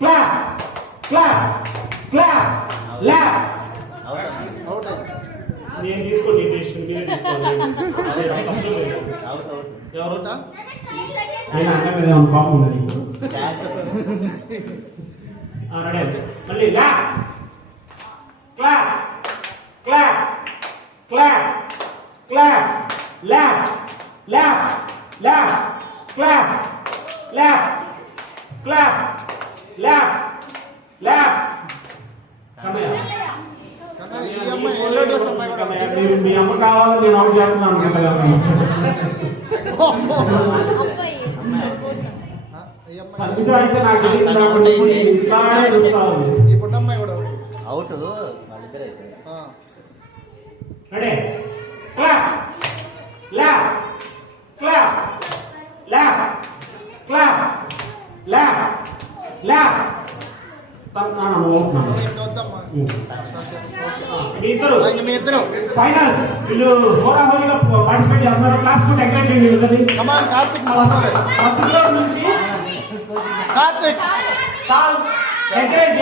clap, clap, clap, clap. నేను తీసుకోండి decision మీరే తీసుకోండి. ఎవరు ఆయన అన్న మీద ఏమైనా కోపం ఉంది నీకు? రెడీ మళ్ళీ clap, clap, clap, clap, clap, lap, lap, lap, clap, lap, clap, lap, lap. Come here. మీ అమ్మ కావాలని నేను అవుట్ చేస్తున్నాను అనుకుంటా. సంగీతం అయితే నాకు అవుట్ రెడీ clap lap clap lap clap lap lap. మీ ఇద్దరు ఫైనల్స్ వీళ్ళు హోరాహోరీగా పార్టిసిపేట్ చేస్తున్నారు. క్లాప్స్ కూడా ఎంకరేజ్ చేయండి. నుంచి కార్తిక్ ఎంకరేజ్